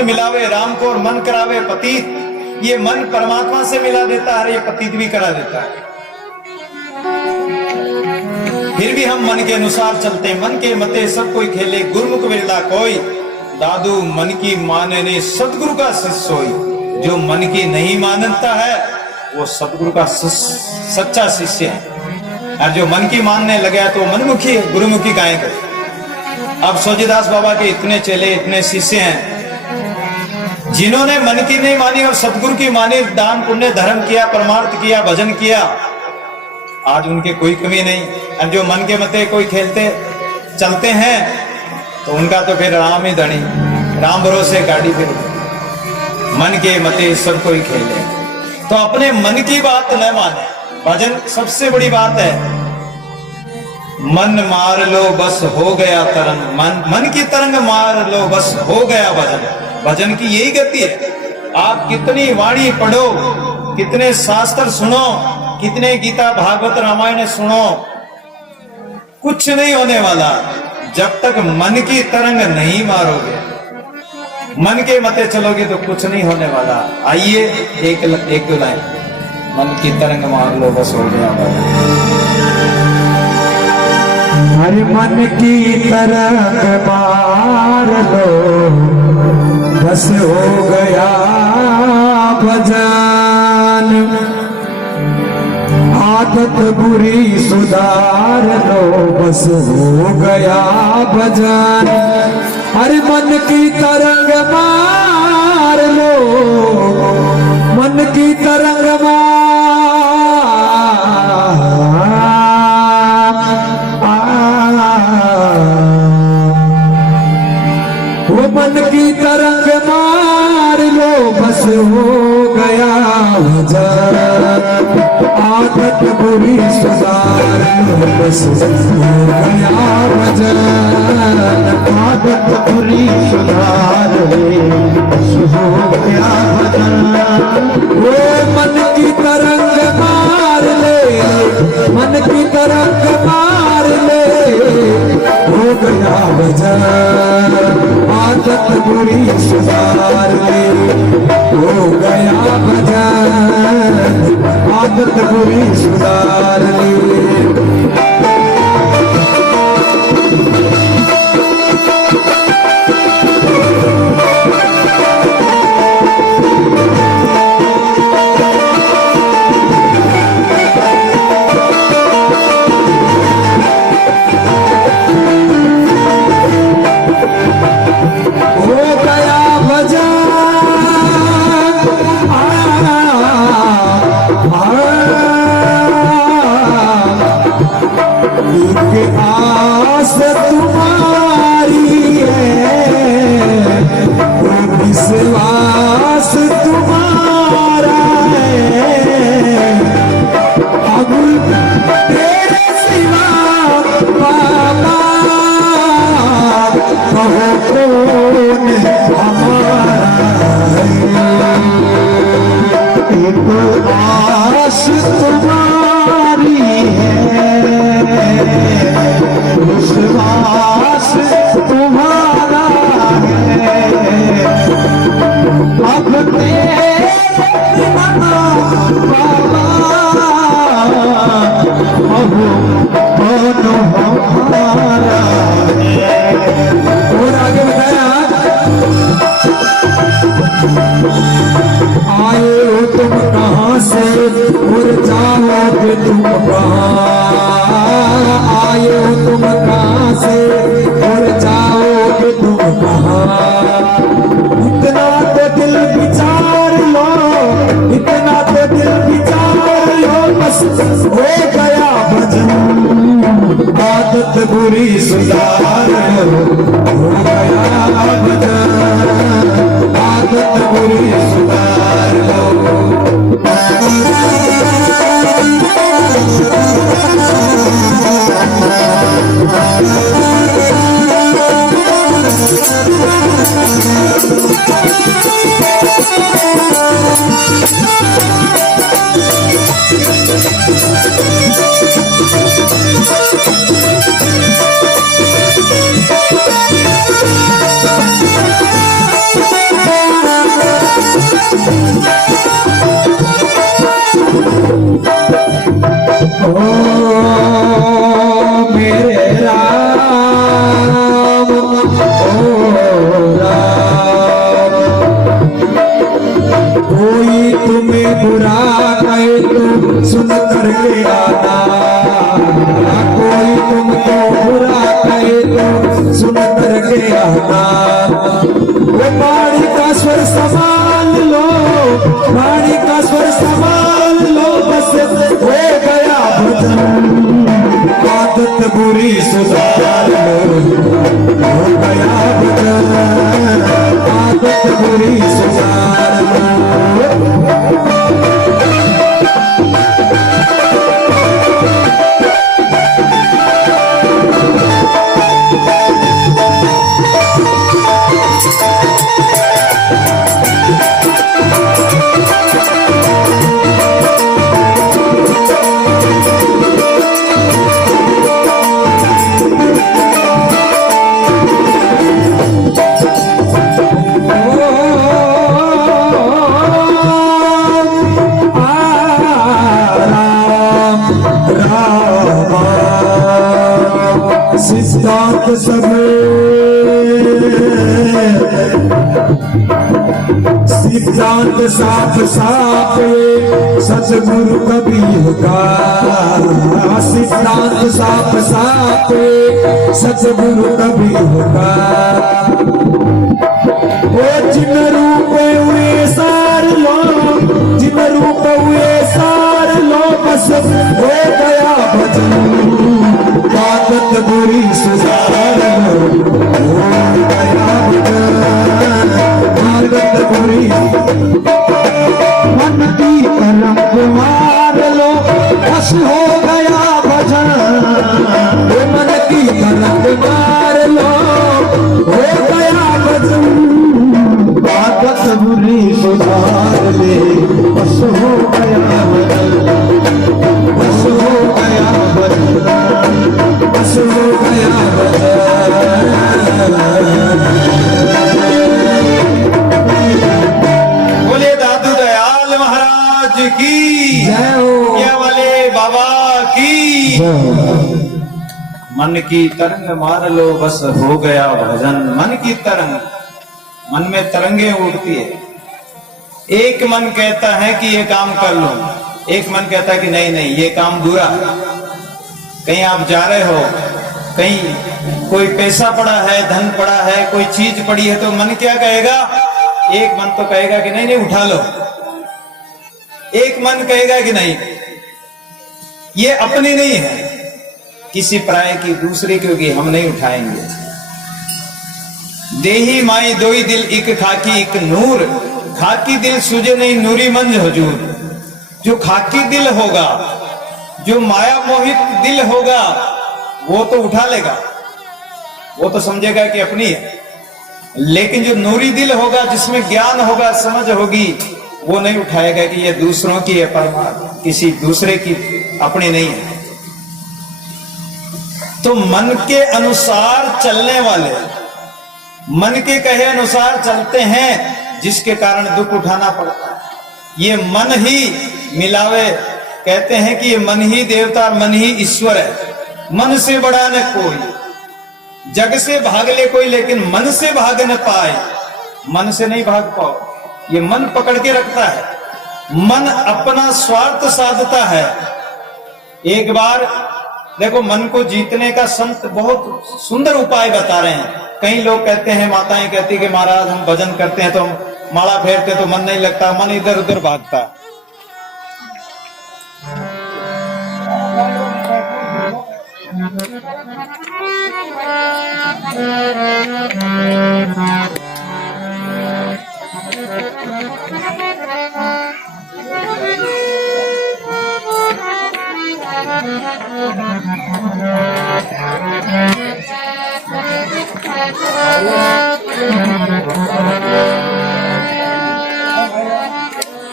मन मिलावे राम को और मन करावे पतित। ये मन परमात्मा से मिला देता है, ये पतित भी करा देता है। फिर भी हम मन के अनुसार चलते, मन के मते सब कोई खेले, गुरुमुख विरला कोई, दादू मन की माने नहीं सतगुरु का शिष्य होई। जो मन की नहीं मानता है वो सतगुरु का सच्चा शिष्य है, और जो मन की मानने लगा तो मनमुखी है, गुरुमुखी काहे का। अब सोजीदास बाबा के इतने चेले इतने शिष्य हैं जिन्होंने मन की नहीं मानी और सतगुरु की मानी, दान पुण्य धर्म किया, परमार्थ किया, भजन किया, आज उनके कोई कमी नहीं। और जो मन के मते कोई खेलते चलते हैं तो उनका तो फिर राम ही धनी, राम भरोसे गाड़ी। फिर मन के मते सब कोई खेले, तो अपने मन की बात न माने। भजन सबसे बड़ी बात है, मन मार लो बस हो गया तरंग, मन की तरंग मार लो बस हो गया भजन। भजन की यही गति है। आप कितनी वाणी पढ़ो, कितने शास्त्र सुनो, कितने गीता भागवत रामायण सुनो, कुछ नहीं होने वाला जब तक मन की तरंग नहीं मारोगे। मन के मते चलोगे तो कुछ नहीं होने वाला। आइए एक दो लाइन, मन की तरंग मार लो बस हो गया हर मन की तरंग मार लो बस हो गया भजन। आदत बुरी सुधार लो बस हो गया भजन। हर मन की तरंग मार लो, मन की तरंग वो मन की तरंग मार लो बस हो गया भजन। आदत बुरी सुधार लो बस हो गया भजन। आदत बुरी सुधार लो बस हो गया भजन। वो मन की तरंग मार ले, मन की तरंग मार ले, हो गया भजन। आदत बुरी सुधार ले, हो गया भजन। आदत बुरी सुधार ले। आस तुम्हारी है, विश्वास तुम्हारा है, अब तेरे सिवा बाबा कहो कौन हमारा है। एक आस तुम्हारी है, विश्वास तुम्हारा है, अब तेरे बाबा अब कौन हमारा है। और आगे बताया, आए हो तुम कहाँ से और जाओगे तुम कहाँ। आए हो तुम कहाँ से और जाओगे तुम कहाँ। इतना तो दिल विचार लो, इतना तो दिल विचार लो बस हो गया भजन। आदत बुरी सुधार लो, हो गया भजन। आदत बुरी सुधार लो। ओ मेरे राम, ओ राम। कोई तुम्हें बुरा कहे तो सुन करके आना, कोई तुमको बुरा कहे तो सुन करके आना। वो वाणी का स्वर संभाल लो, वाणी का स्वर संभाल लो, बस हो गया भजन। आदत बुरी सुधार लो, हो गया भजन। आदत बुरी सुधार लो। सिद्धांत सब सिद्धांत साफ साफ सतगुरु कबीर का। सिद्धांत साफ साफ सतगुरु कबीर का। ओ जिन रूप हुए सार लो, जिन रूप हुए सार लो, बस हो गया भजन। आदत बुरी सुधार लो, हो गया भजन। आदत बुरी मन की कलंक मार लो, बस हो गया भजन। मन की कलंक मार लो, हो गया भजन। आदत बुरी सुधार ले, बस हो गया भजन। बस हो गया भजन, बस हो गया भजन। बोले दादू दयाल महाराज की जय हो। ये वाले बाबा की। मन की तरंग मार लो, बस हो गया भजन। मन की तरंग, मन में तरंगे उठती है। एक मन कहता है कि ये काम कर लो, एक मन कहता है कि नहीं नहीं ये काम बुरा। कहीं आप जा रहे हो, कहीं कोई पैसा पड़ा है, धन पड़ा है, कोई चीज पड़ी है, तो मन क्या कहेगा? एक मन तो कहेगा कि नहीं नहीं उठा लो, एक मन कहेगा कि नहीं ये अपनी नहीं है, किसी पराये की, दूसरे की होगी, हम नहीं उठाएंगे। देही माई दोई दिल इक खाकी इक नूर, खाकी दिल सुजे नहीं नूरी मंज हजूर। जो खाकी दिल होगा, जो माया मोहित दिल होगा, वो तो उठा लेगा, वो तो समझेगा कि अपनी है। लेकिन जो नूरी दिल होगा, जिसमें ज्ञान होगा, समझ होगी, वो नहीं उठाएगा कि ये दूसरों की है, परमात्मा किसी दूसरे की अपनी नहीं है। तो मन के अनुसार चलने वाले, मन के कहे अनुसार चलते हैं, जिसके कारण दुख उठाना पड़ता है। ये मन ही मिलावे, कहते हैं कि ये मन ही देवता, मन ही ईश्वर है। मन से बड़ा न कोई, जग से भाग ले कोई, लेकिन मन से भाग न पाए। मन से नहीं भाग पाओ, ये मन पकड़ के रखता है। मन अपना स्वार्थ साधता है। एक बार देखो, मन को जीतने का संत बहुत सुंदर उपाय बता रहे हैं। कई लोग कहते हैं, माताएं कहती कि महाराज हम भजन करते हैं तो माला फेरते तो मन नहीं लगता, मन इधर उधर भागता।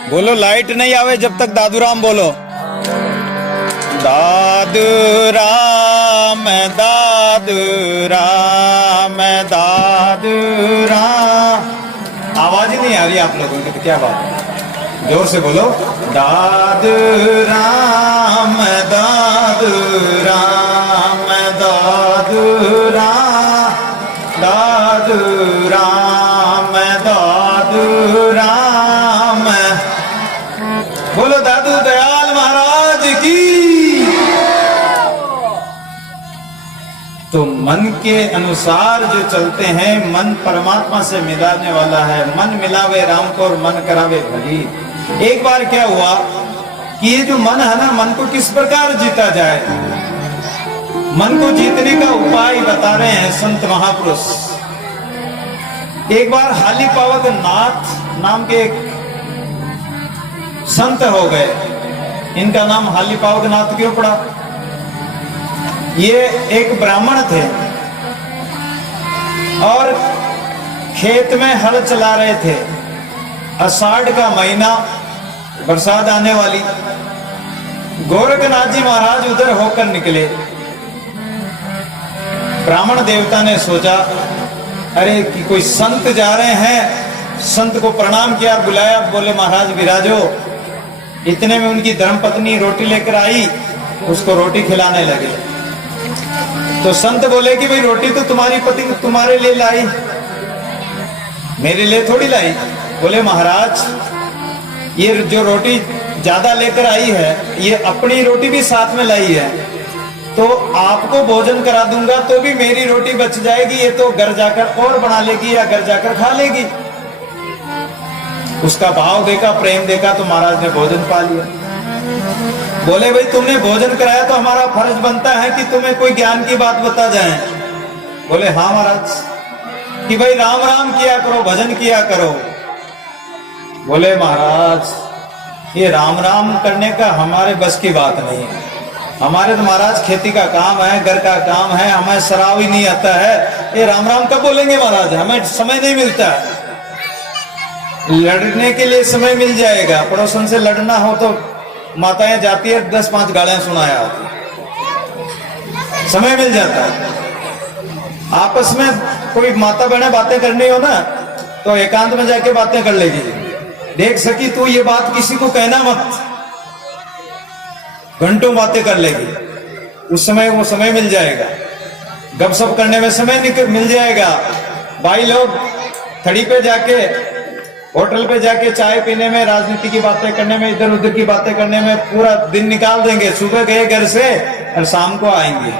बोलो, लाइट नहीं आवे जब तक दादू राम बोलो। दादू राम दादू राम दादू राम। आवाज ही नहीं आ रही आप लोगों की, तो क्या बात है? जोर से बोलो, दादू राम दादू राम दादू राम दादू राम दादू राम। बोलो दादू दयाल महाराज की। तो मन के अनुसार जो चलते हैं, मन परमात्मा से मिलाने वाला है। मन मिलावे राम को और मन करावे भली। एक बार क्या हुआ कि ये जो मन है ना, मन को किस प्रकार जीता जाए, मन को जीतने का उपाय बता रहे हैं संत महापुरुष। एक बार हाली पावक नाथ नाम के एक संत हो गए। इनका नाम हाली पावक नाथ क्यों पड़ा? ये एक ब्राह्मण थे और खेत में हल चला रहे थे। आषाढ़ का महीना, बरसात आने वाली। गोरखनाथ जी महाराज उधर होकर निकले। ब्राह्मण देवता ने सोचा, अरे कि कोई संत जा रहे हैं। संत को प्रणाम किया, बुलाया, बोले महाराज विराजो। इतने में उनकी धर्मपत्नी रोटी लेकर आई, उसको रोटी खिलाने लगे। तो संत बोले कि भाई रोटी तो तुम्हारी पति तुम्हारे लिए लाई, मेरे लिए थोड़ी लाई। बोले महाराज ये जो रोटी ज्यादा लेकर आई है, ये अपनी रोटी भी साथ में लाई है, तो आपको भोजन करा दूंगा तो भी मेरी रोटी बच जाएगी। ये तो घर जाकर और बना लेगी या घर जाकर खा लेगी। उसका भाव देखा, प्रेम देखा, तो महाराज ने भोजन पा लिया। बोले भाई तुमने भोजन कराया तो हमारा फर्ज बनता है कि तुम्हें कोई ज्ञान की बात बता जाए। बोले हाँ महाराज, कि भाई राम राम किया करो, भजन किया करो। बोले महाराज ये राम राम करने का हमारे बस की बात नहीं है। हमारे तो महाराज खेती का काम है, घर का काम है, हमें शराब ही नहीं आता है। ये राम राम कब बोलेंगे महाराज? हमें समय नहीं मिलता। लड़ने के लिए समय मिल जाएगा। पड़ोसन से लड़ना हो तो माताएं जाती है, 10-5 गालियां सुनाया, समय मिल जाता है। आपस में कोई माता बहने बातें करनी हो ना, तो एकांत में जाके बातें कर लेगी। देख सकी तू ये बात किसी को कहना मत, घंटों बातें कर लेगी। उस समय वो समय मिल जाएगा, गपशप करने में समय मिल जाएगा। भाई लोग थड़ी पे जाके, होटल पे जाके चाय पीने में, राजनीति की बातें करने में, इधर उधर की बातें करने में पूरा दिन निकाल देंगे। सुबह गए घर से और शाम को आएंगे।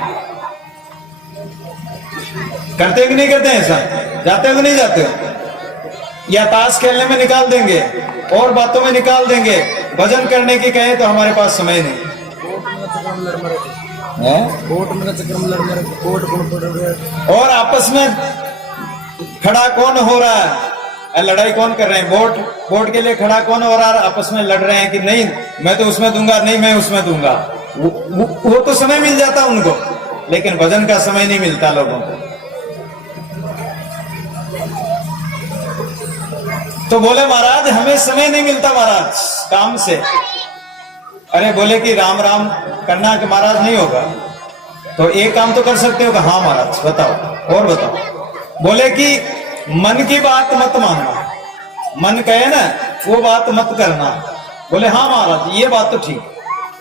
करते कि नहीं करते ऐसा? जाते हो कि नहीं जाते हो? या ताश खेलने में निकाल देंगे और बातों में निकाल देंगे। भजन करने की कहें तो हमारे पास समय नहीं है। और आपस में खड़ा कौन हो रहा है, लड़ाई कौन कर रहे हैं? वोट के लिए खड़ा कौन हो रहा है? आपस में लड़ रहे हैं कि नहीं मैं तो उसमें दूंगा, नहीं मैं उसमें दूंगा। वो तो समय मिल जाता उनको, लेकिन भजन का समय नहीं मिलता लोगों को। तो बोले महाराज हमें समय नहीं मिलता महाराज काम से। अरे बोले कि राम राम करना कि महाराज नहीं होगा, तो एक काम तो कर सकते हो कि हाँ महाराज बताओ और बताओ। बोले कि मन की बात मत मानना, मन कहे ना वो बात मत करना। बोले हाँ महाराज ये बात तो ठीक।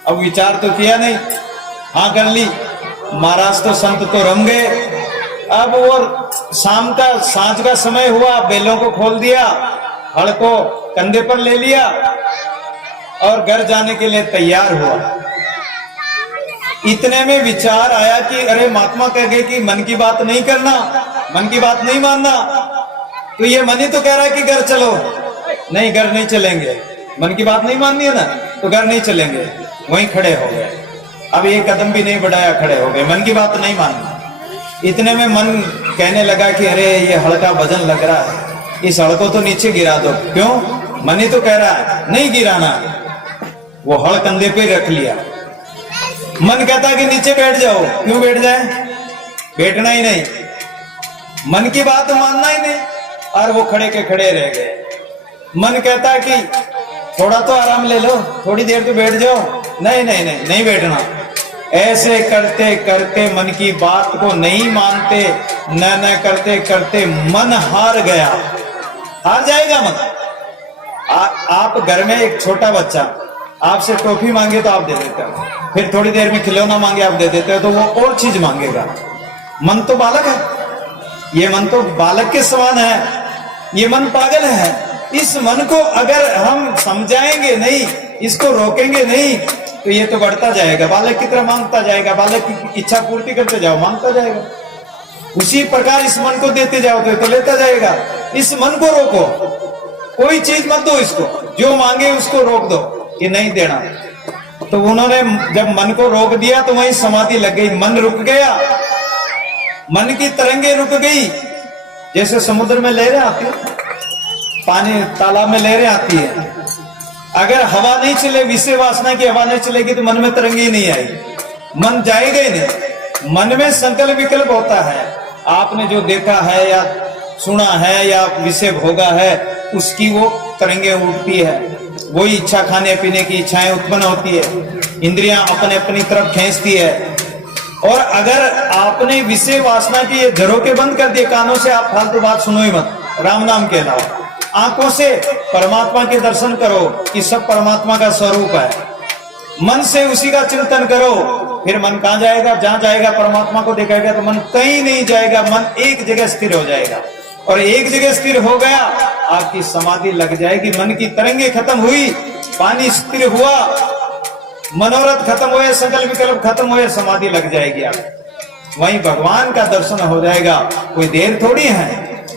अब विचार तो किया नहीं, हाँ कर ली। महाराज तो संत तो रम गए। अब वो शाम का सांझ का समय हुआ, बेलों को खोल दिया, हड़ को कंधे पर ले लिया और घर जाने के लिए तैयार हुआ। इतने में विचार आया कि अरे महात्मा कह गए कि मन की बात नहीं करना, मन की बात नहीं मानना, तो ये मन ही तो कह रहा है कि घर चलो। नहीं घर नहीं चलेंगे, मन की बात नहीं माननी है ना, तो घर नहीं चलेंगे। वहीं खड़े हो गए। अब एक कदम भी नहीं बढ़ाया, खड़े हो गए, मन की बात नहीं माननी। इतने में मन कहने लगा कि अरे ये हल्का वजन लग रहा है, इस हड़ को तो नीचे गिरा दो। क्यों? मन ही तो कह रहा है नहीं गिराना। वो हड़ कंधे पे रख लिया। मन कहता कि नीचे बैठ जाओ। क्यों बैठ जाए? बैठना ही नहीं, मन की बात मानना ही नहीं। और वो खड़े के खड़े रह गए। मन कहता कि थोड़ा तो आराम ले लो, थोड़ी देर तो बैठ जाओ। नहीं नहीं नहीं नहीं बैठना। ऐसे करते करते मन की बात को नहीं मानते, न करते करते मन हार गया। हार जाएगा मन। आप घर में एक छोटा बच्चा आपसे टॉफी मांगे तो आप दे देते हो, फिर थोड़ी देर में खिलौना मांगे आप दे देते हो, तो वो और चीज मांगेगा। मन तो बालक है, ये मन तो बालक के समान है, ये मन पागल है। इस मन को अगर हम समझाएंगे नहीं, इसको रोकेंगे नहीं, तो ये तो बढ़ता जाएगा, बालक की तरह मांगता जाएगा, बालक की इच्छा पूर्ति करते जाओ, मांगता जाएगा। उसी प्रकार इस मन को देते जाओ तो लेता जाएगा। इस मन को रोको, कोई चीज मत दो इसको, जो मांगे उसको रोक दो कि नहीं देना। तो उन्होंने जब मन को रोक दिया तो वहीं समाधि लग गई, मन रुक गया, मन की तरंगे रुक गई। जैसे समुद्र में लहरें आती है, पानी तालाब में लहरें आती है, अगर हवा नहीं चले, विषय वासना की हवा नहीं चलेगी तो मन में तरंगे ही नहीं आएगी, मन जाएगा ही नहीं। मन में संकल्प विकल्प होता है, आपने जो देखा है या सुना है या विषय भोगा है उसकी वो तरंगे उठती है, वही इच्छा खाने पीने की इच्छाएं उत्पन्न होती है, इंद्रियां अपने अपनी तरफ खींचती है। और अगर आपने विषय वासना की ये झरोके बंद कर दिए, कानों से आप फालतू बात सुनो ही मत, राम नाम के अलावा, आंखों से परमात्मा के दर्शन करो कि सब परमात्मा का स्वरूप है, मन से उसी का चिंतन करो, फिर मन कहां जाएगा? जहां जाएगा परमात्मा को देखेगा तो मन कहीं नहीं जाएगा, मन एक जगह स्थिर हो जाएगा। और एक जगह स्थिर हो गया, आपकी समाधि लग जाएगी, मन की तरंगे खत्म हुई, पानी स्थिर हुआ, मनोरथ खत्म हुए, संकल्प विकल्प खत्म हुए, समाधि लग जाएगी आप। वहीं भगवान का दर्शन हो जाएगा। कोई देर थोड़ी है,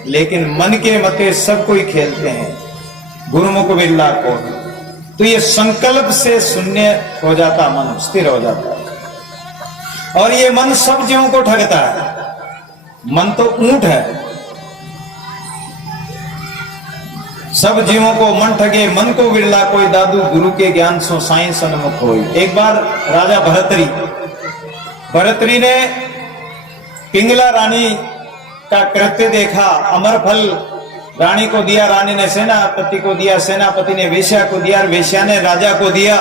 लेकिन मन के मते सब कोई खेलते हैं, गुरुमुख बिरला को। तो ये संकल्प से शून्य हो जाता, मन स्थिर हो जाता है। और ये मन सब जीवों को ठगता है। मन तो ऊंट है, सब जीवों को मन ठगे, मन को बिरला कोई, दादू गुरु के ज्ञान सो साईं सन्मुख होई। एक बार राजा भरतरी ने पिंगला रानी का कृत्य देखा, अमर फल रानी को दिया, रानी ने सेनापति को दिया, सेनापति ने वेश्या को दिया, और वेश्या ने राजा को दिया,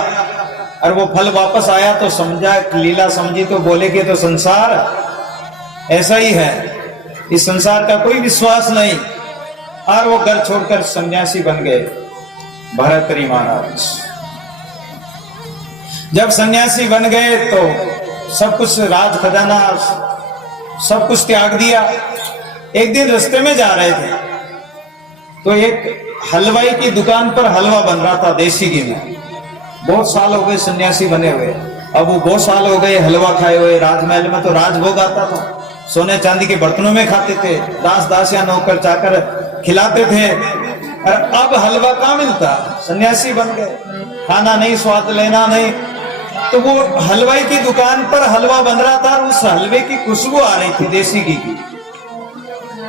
और वो फल वापस आया तो समझा, लीला समझी तो बोले कि तो संसार ऐसा ही है, इस संसार का कोई विश्वास नहीं। और वो घर छोड़कर सन्यासी बन गए भरतरी महाराज। जब सन्यासी बन गए तो सब कुछ, राज खजाना सब कुछ त्याग दिया। एक दिन रास्ते में जा रहे थे तो एक हलवाई की दुकान पर हलवा बन रहा था देसी घी में। बहुत साल हो गए सन्यासी बने हुए, अब वो बहुत साल हो गए हलवा खाए हुए। राजमहल में तो राजभोग आता था, सोने चांदी के बर्तनों में खाते थे, दास दास या नौकर चाकर खिलाते थे। और अब हलवा कहाँ मिलता, सन्यासी बन गए, खाना नहीं, स्वाद लेना नहीं। तो वो हलवाई की दुकान पर हलवा बन रहा था, उस हलवे की खुशबू आ रही थी देसी घी की।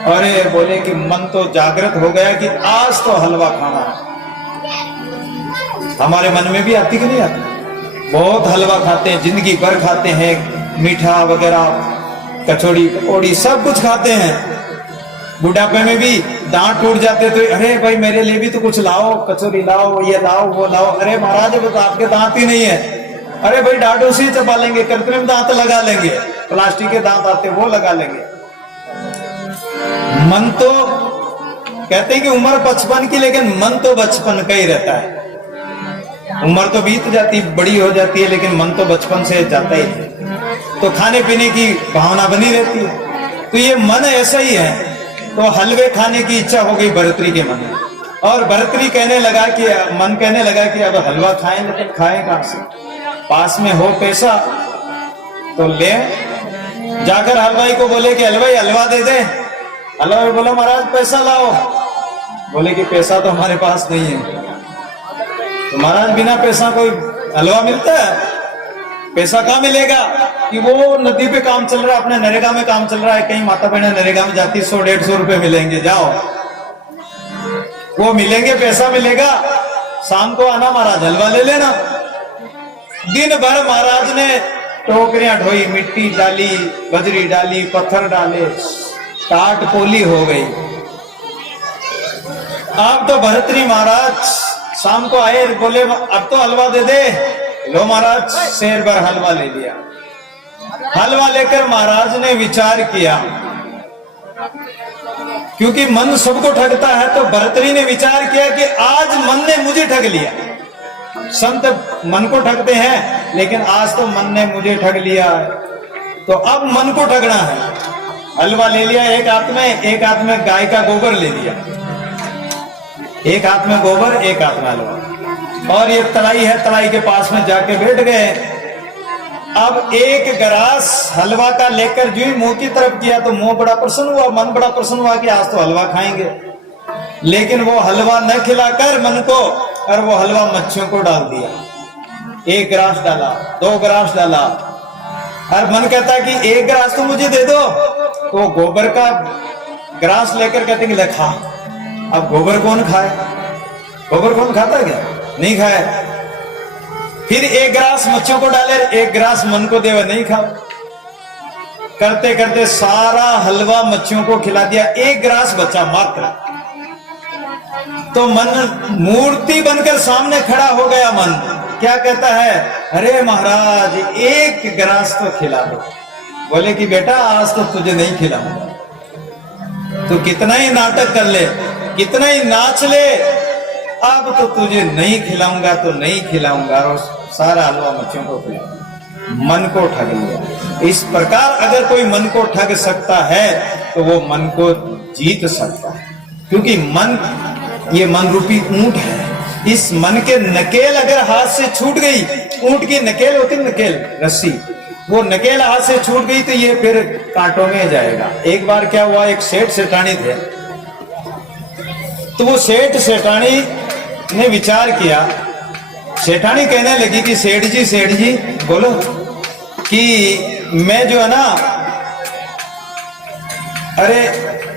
और बोले कि मन तो जागृत हो गया कि आज तो हलवा खाना है। हमारे मन में भी आती कि नहीं आती? बहुत हलवा खाते हैं, जिंदगी भर खाते हैं, मीठा वगैरह, कचौड़ी पकौड़ी सब कुछ खाते हैं। बुढ़ापे में भी दांत टूट जाते तो अरे भाई मेरे लिए भी तो कुछ लाओ, कचौरी लाओ, ये लाओ, वो लाओ। अरे महाराज वो तो आपके दांत ही नहीं है। अरे भाई डांटों से चबा लेंगे, कृत्रिम दांत लगा लेंगे, प्लास्टिक के दांत आते वो लगा लेंगे। मन तो कहते हैं कि उम्र 55 की, लेकिन मन तो बचपन का ही रहता है। उम्र तो बीत जाती, बड़ी हो जाती है, लेकिन मन तो बचपन से जाता ही है। तो खाने पीने की भावना बनी रहती है। तो ये मन ऐसा ही है। तो हलवे खाने की इच्छा हो गई भरतरी के मन में, और भरतरी कहने लगा कि मन कहने लगा कि अब हलवा खाएं, लेकिन खाएं कहां से? पास में हो पैसा तो ले। जाकर हलवाई को बोले कि हलवाई हलवा दे दे। हलवाई बोला महाराज पैसा लाओ। बोले कि पैसा तो हमारे पास नहीं है। तो महाराज बिना पैसा कोई हलवा मिलता है? पैसा कहाँ मिलेगा? कि वो नदी पे काम चल रहा है, अपने नरेगा में काम चल रहा है, कहीं माता बहने नरेगा में जाती, 100-150 रुपए मिलेंगे, जाओ वो मिलेंगे, पैसा मिलेगा, शाम को आना महाराज हलवा ले लेना। दिन भर महाराज ने टोकरियां ढोई, मिट्टी डाली, बजरी डाली, पत्थर डाले, टाट पोली हो गई। अब तो भरतरी महाराज शाम को आए, बोले अब तो हलवा दे दे। लो महाराज, शेर भर हलवा ले लिया। हलवा लेकर महाराज ने विचार किया क्योंकि मन सबको ठगता है। तो भर्तरी ने विचार किया कि आज मन ने मुझे ठग लिया। संत मन को ठगते हैं, लेकिन आज तो मन ने मुझे ठग लिया, तो अब मन को ठगना है। हलवा ले लिया एक हाथ में गाय का गोबर ले लिया, एक हाथ में गोबर एक हाथ में हलवा, और ये तलाई है, तलाई के पास में जाके बैठ गए। अब एक गिलास हलवा का लेकर जो ही मुंह की तरफ किया तो मुंह बड़ा प्रसन्न हुआ, मन बड़ा प्रसन्न हुआ कि आज तो हलवा खाएंगे। लेकिन वो हलवा न खिलाकर मन को, और वो हलवा मच्छियों को डाल दिया। एक गिलास डाला, 2 गिलास डाला, और मन कहता कि एक गिलास तो मुझे दे दो। तो गोबर का गिलास लेकर कहते कि ले खा। अब गोबर कौन खाए? गोबर कौन खाता क्या? नहीं खाए। फिर एक गिलास मच्छियों को डाले, एक गिलास मन को देवे, नहीं खा। करते करते सारा हलवा मच्छियों को खिला दिया, एक गिलास बचा मात्र। तो मन मूर्ति बनकर सामने खड़ा हो गया। मन क्या कहता है? अरे महाराज एक गिलास तो खिला दो। बोले कि बेटा आज तो तुझे नहीं खिलाऊंगा, तो कितना ही नाटक कर ले, कितना ही नाच ले, अब तो तुझे नहीं खिलाऊंगा तो नहीं खिलाऊंगा, और सारा हलवा मच्छियों को खिलाऊंगा। मन को ठग लिया। इस प्रकार अगर कोई मन को ठग सकता है तो वो मन को जीत सकता है, क्योंकि मन, ये मन रूपी ऊंट है। इस मन के नकेल अगर हाथ से छूट गई, ऊंट की नकेल होती है, नकेल रस्सी, वो नकेल हाथ से छूट गई तो ये फिर कांटों में जाएगा। एक बार क्या हुआ, एक सेठ सेठानी थे, तो वो सेठ सेठानी ने विचार किया। सेठानी कहने लगी कि सेठ जी बोलो कि मैं जो है ना, अरे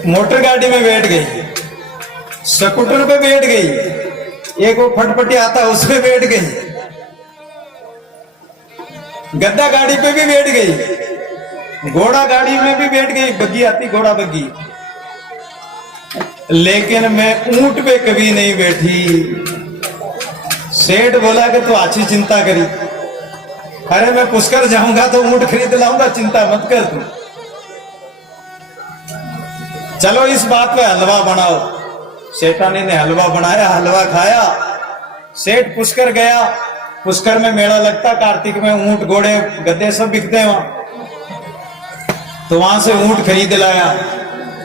मोटर गाड़ी में बैठ गई, स्कूटर पे बैठ गई, एक वो फटफटी आता उस पे बैठ गई, गद्दा गाड़ी पे भी बैठ गई, घोड़ा गाड़ी में भी बैठ गई, बग्गी आती घोड़ा बग्गी, लेकिन मैं ऊंट पे कभी नहीं बैठी। सेठ बोला कि तू अच्छी चिंता करी, अरे मैं पुष्कर जाऊंगा तो ऊंट खरीद लाऊंगा, चिंता मत कर तू। चलो इस बात पे हलवा बनाओ। सेठानी ने हलवा बनाया, हलवा खाया। सेठ पुष्कर गया। पुष्कर में मेला लगता, कार्तिक में ऊंट घोड़े गद्दे सब बिकते हैं वहां, तो वहां से ऊंट खरीद लाया।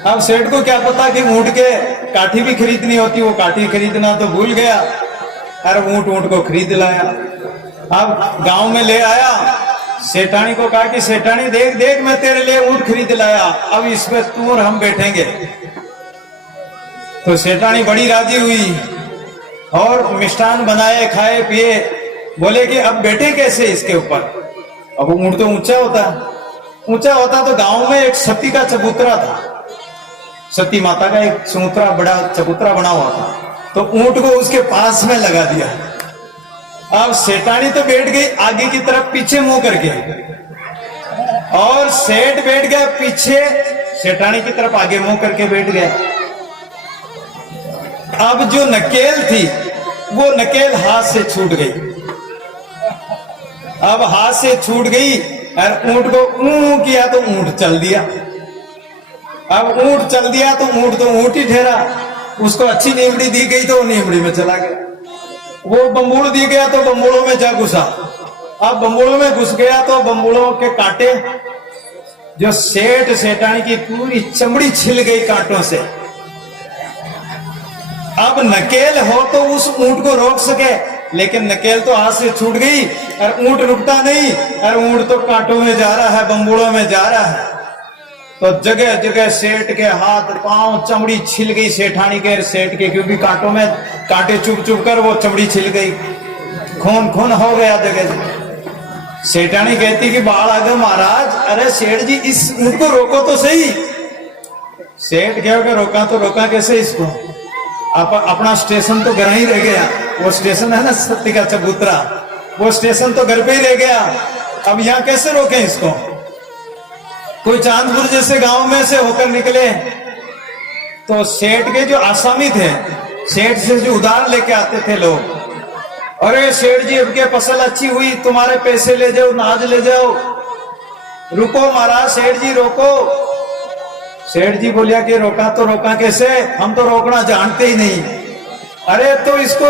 अब सेठ को क्या पता कि ऊंट के काठी भी खरीदनी होती, वो काठी खरीदना तो भूल गया, और ऊंट को खरीद लाया। अब गांव में ले आया, सेठानी को कहा कि सेठानी देख देख मैं तेरे लिए ऊंट खरीद लाया, अब इस पे तू और हम बैठेंगे। तो सेठानी बड़ी राजी हुई और मिष्ठान बनाए, खाए पिए। बोले कि अब बैठे कैसे इसके ऊपर? अब ऊंट तो ऊंचा होता तो गांव में एक सती का चबूतरा था, सती माता का एक चबूतरा, बड़ा चबूतरा बना हुआ था, तो ऊंट को उसके पास में लगा दिया। अब सेठानी तो बैठ गई आगे की तरफ पीछे मुंह करके, और सेठ बैठ गया पीछे सेठानी की तरफ आगे मुंह करके बैठ गया। अब जो नकेल थी वो नकेल हाथ से छूट गई। अब हाथ से छूट गई और ऊंट को ऊं किया तो ऊंट चल दिया। अब ऊंट चल दिया तो ऊंट ही ठहरा। उसको अच्छी नीमड़ी दी गई तो नीमड़ी में चला गया। वो बम्बूड़ दी गया तो बम्बूड़ों में जा घुसा। अब बम्बूड़ों में घुस गया तो बम्बूड़ों के कांटे, जो सेठ सेठानी की पूरी चमड़ी छिल गई कांटों से। अब नकेल हो तो उस ऊंट को रोक सके, लेकिन नकेल तो हाथ से छूट गई और ऊंट रुकता नहीं, और ऊंट तो कांटों में जा रहा है, बम्बूड़ों में जा रहा है। तो जगह जगह सेठ के हाथ पांव चमड़ी छिल गई, सेठानी के सेठ के, क्योंकि कांटों में कांटे चुभ चुभ कर वो चमड़ी छिल गई, खून खून हो गया जगह जगह। सेठानी कहती कि बाल आ गए महाराज, अरे सेठ जी इस ऊंट को रोको तो सही। सेठ कहोगे रोका तो रोका कैसे इसको, अपना स्टेशन तो घर ही रह गया। वो स्टेशन है ना सत्ती का चबूतरा, वो स्टेशन तो घर पे ही रह गया। अब यहाँ कैसे रोके इसको? कोई चांदपुर जैसे गांव में से होकर निकले तो सेठ के जो आसामी थे, सेठ से जो उधार लेके आते थे लोग, अरे सेठ जी अब के फसल अच्छी हुई, तुम्हारे पैसे ले जाओ, नाज ले जाओ। रुको महाराज, सेठ जी रोको। सेठ जी बोलिया कि रोका तो रोका कैसे, हम तो रोकना जानते ही नहीं। अरे तो इसको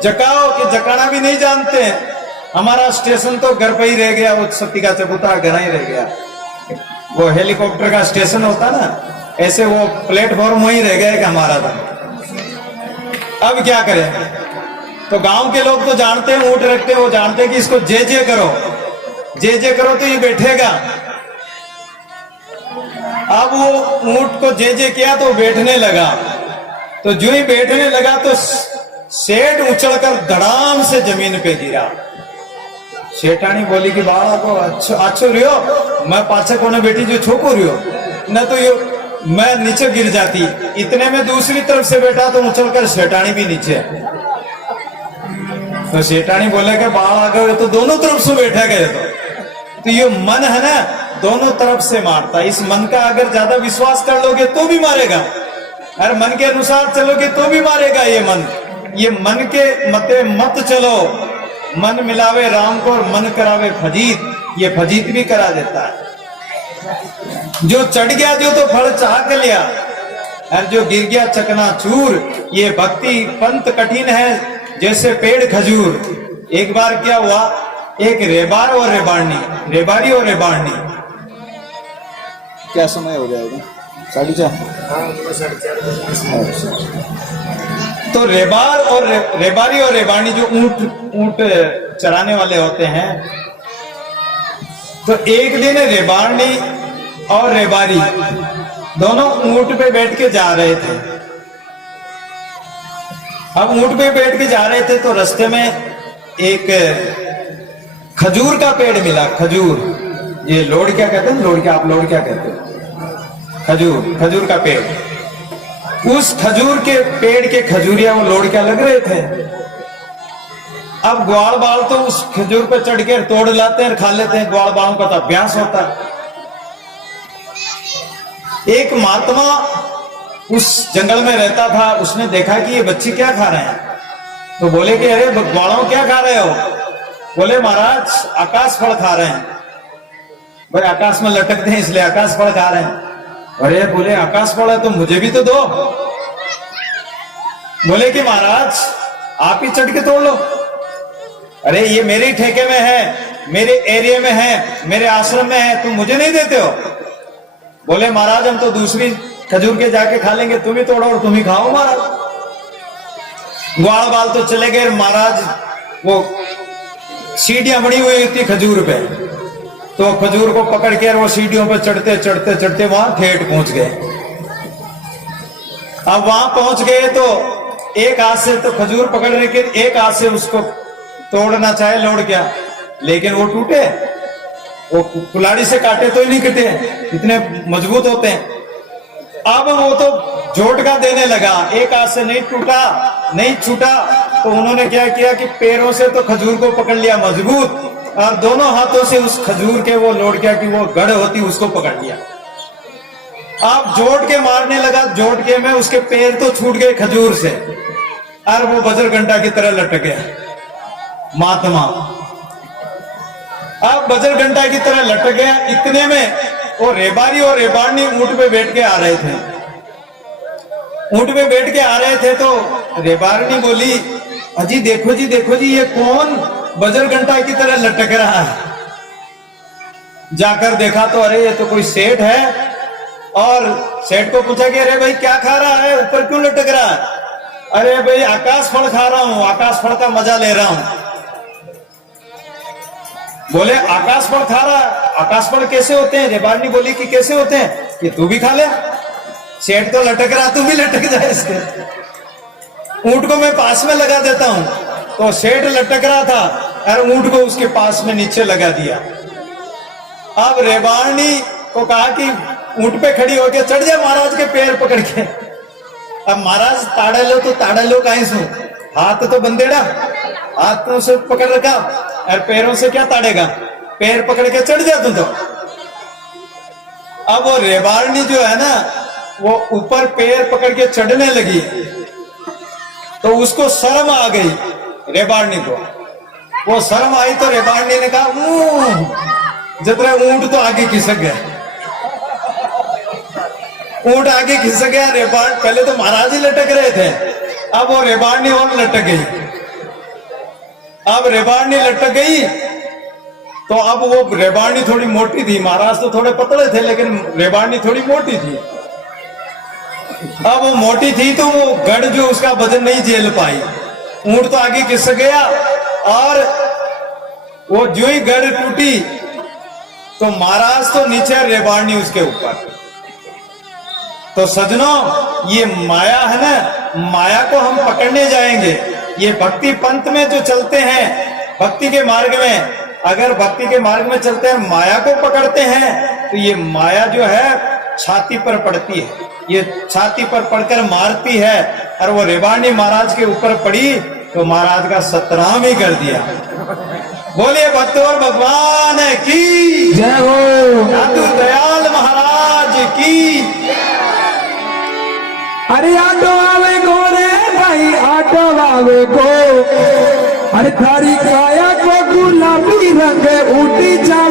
जकाओ, कि जकाना भी नहीं जानते हैं। हमारा स्टेशन तो घर पे ही रह गया, वो सत्ती का चबूतरा घर ही रह गया। वो हेलीकॉप्टर का स्टेशन होता ना, ऐसे वो प्लेटफॉर्म वही रह गया कि हमारा था। अब क्या करें? तो गांव के लोग तो जानते हैं, ऊंट रखते हैं, वो जानते हैं कि इसको जे जे करो, जे जे करो तो ये बैठेगा। अब वो ऊंट को जे जे किया तो बैठने लगा। तो जो ही बैठने लगा तो सेठ उछलकर धड़ाम से जमीन पे गिरा। सेठानी बोली कि बाड़ा को अच्छो रियो, मैं पाछे कोने बेटी जो छोको रियो, न तो ये मैं नीचे गिर जाती। इतने में दूसरी तरफ से बैठा तो उछलकर सेठानी भी नीचे। तो सेठानी बोले कि बाढ़ आ गए तो दोनों तरफ से बैठा गए। तो ये मन है ना, दोनों तरफ से मारता। इस मन का अगर ज्यादा विश्वास कर लोगे तो भी मारेगा, अगर मन के अनुसार चलोगे तो भी मारेगा। ये मन के मते मत चलो। मन मिलावे राम को और मन करावे फजीत, ये फजीत भी करा देता है। जो चढ़ गया जो तो फल चाह लिया, और जो गिर गया चकनाचूर। ये भक्ति पंथ कठिन है जैसे पेड़ खजूर। एक बार क्या हुआ, एक रेबार और रेबारनी, रेबारी और रेबारनी, क्या समय हो जाएगा? 4:30। तो रेबार और रेबारी और रेबारनी जो ऊंट चराने वाले होते हैं, तो एक दिन रेबारनी और रेबारी दोनों ऊंट पे बैठ के जा रहे थे। अब ऊंट पे बैठ के जा रहे थे तो रास्ते में एक खजूर का पेड़ मिला। खजूर, ये लोड़ क्या कहते हैं? लोड़ क्या, आप लोड़ क्या कहते हैं? खजूर, खजूर का पेड़। उस खजूर के पेड़ के खजूरिया वो लोड़ क्या लग रहे थे। अब ग्वाल बाल तो उस खजूर पे चढ़ के तोड़ लाते हैं, खा लेते हैं। ग्वाल बालों का तो अभ्यास होता है। एक महात्मा उस जंगल में रहता था, उसने देखा कि ये बच्चे क्या खा रहे हैं। तो बोले कि अरे ग्वालों क्या खा रहे हो? बोले महाराज आकाश फल खा रहे हैं। भाई आकाश में लटकते हैं इसलिए आकाश फल खा रहे हैं। अरे बोले आकाश फल है तो मुझे भी तो दो। बोले कि महाराज आप ही चढ़ के तोड़ लो। अरे ये मेरे ठेके में है, मेरे एरिया में है, मेरे आश्रम में है, तुम मुझे नहीं देते हो। बोले महाराज हम तो दूसरी खजूर के जाके खा लेंगे, तुम ही तोड़ो और तुम ही खाओ महाराज। ग्वाल बाल तो चले गए। महाराज वो सीढ़ियां बनी हुई थी खजूर पे, तो खजूर को पकड़ के वो सीढ़ियों पे चढ़ते चढ़ते चढ़ते वहां ठेठ पहुंच गए। अब वहां पहुंच गए तो एक हाथ से तो खजूर पकड़ने के, एक हाथ से उसको तोड़ना चाहे लोड़ क्या, लेकिन वो टूटे। वो कुल्हाड़ी से काटे तो ही नहीं कटे, इतने मजबूत होते हैं। अब वो तो झोटका देने लगा, एक हाथ से नहीं टूटा, नहीं छूटा। तो उन्होंने क्या किया कि पैरों से तो खजूर को पकड़ लिया मजबूत, और दोनों हाथों से उस खजूर के वो लोड़किया की वो गढ़ होती उसको पकड़ लिया। अब जोड़ के मारने लगा। जोड़के में उसके पैर तो छूट गए खजूर से, और वो बजरघंटा की तरह लटक गया महात्मा। अब बजरघंटा की तरह लटक गया। इतने में वो रेबारी और रेबारनी ऊंट पे बैठ के आ रहे थे। ऊंट पे बैठ के आ रहे थे तो रेबारनी बोली, अजी देखो जी, देखो जी, ये कौन बजरघंटा की तरह लटक रहा है। जाकर देखा तो अरे ये तो कोई सेठ है। और सेठ को पूछा कि अरे भाई क्या खा रहा है, ऊपर क्यों लटक रहा है? अरे भाई आकाश फल खा रहा हूं, आकाश फल का मजा ले रहा हूं। बोले आकाश फल खा रहा है, आकाश फल कैसे होते हैं? रेबारनी बोली कि कैसे होते हैं, कि तू भी खा ले। सेठ तो लटक रहा, तू भी लटक जाए इसके। ऊंट को मैं पास में लगा देता हूं। तो सेठ लटक रहा था और ऊंट को उसके पास में नीचे लगा दिया। अब रेबारनी को कहा कि ऊंट पे खड़ी होकर चढ़ जा महाराज के पैर पकड़ के। अब महाराज ताड़ा लो तो ताड़ा लो कहीं से, हाथ तो बंदेड़ा, हाथ तो से पकड़ रखा और पैरों से क्या ताड़ेगा, पैर पकड़ के चढ़ जा तू तो। अब वो रेबारनी जो है ना, वो ऊपर पैर पकड़ के चढ़ने लगी तो उसको शर्म आ गई रेबारनी को। वो शर्म आई तो रेबारनी ने कहा जतरा ऊंट तो आगे खिसक गया। ऊंट आगे खिसक गया, रेबान पहले तो महाराज ही लटक रहे थे, अब वो रेबानी और लटक गई। अब रेबानी लटक गई तो अब वो रेबानी थोड़ी मोटी थी, महाराज तो थोड़े पतले थे लेकिन रेबानी थोड़ी मोटी थी। अब वो मोटी थी तो वो गढ़ जो उसका वजन नहीं झेल पाई, ऊंट तो आगे खिसक गया और वो जो ही गढ़ टूटी तो महाराज तो नीचे, रेबानी उसके ऊपर। तो सजनों ये माया है ना, माया को हम पकड़ने जाएंगे। ये भक्ति पंथ में जो चलते हैं, भक्ति के मार्ग में, अगर भक्ति के मार्ग में चलते हैं माया को पकड़ते हैं तो ये माया जो है छाती पर पड़ती है, ये छाती पर पड़कर मारती है। और वो रेबानी महाराज के ऊपर पड़ी तो महाराज का सतराम ही कर दिया। बोलिए भक्तोर भगवान की जय हो। दादू दयाल महाराज की। अरे आटो आवे को रे भाई, आटो आवे को। अरे थारी काया को गुलाबी रंग उठी जा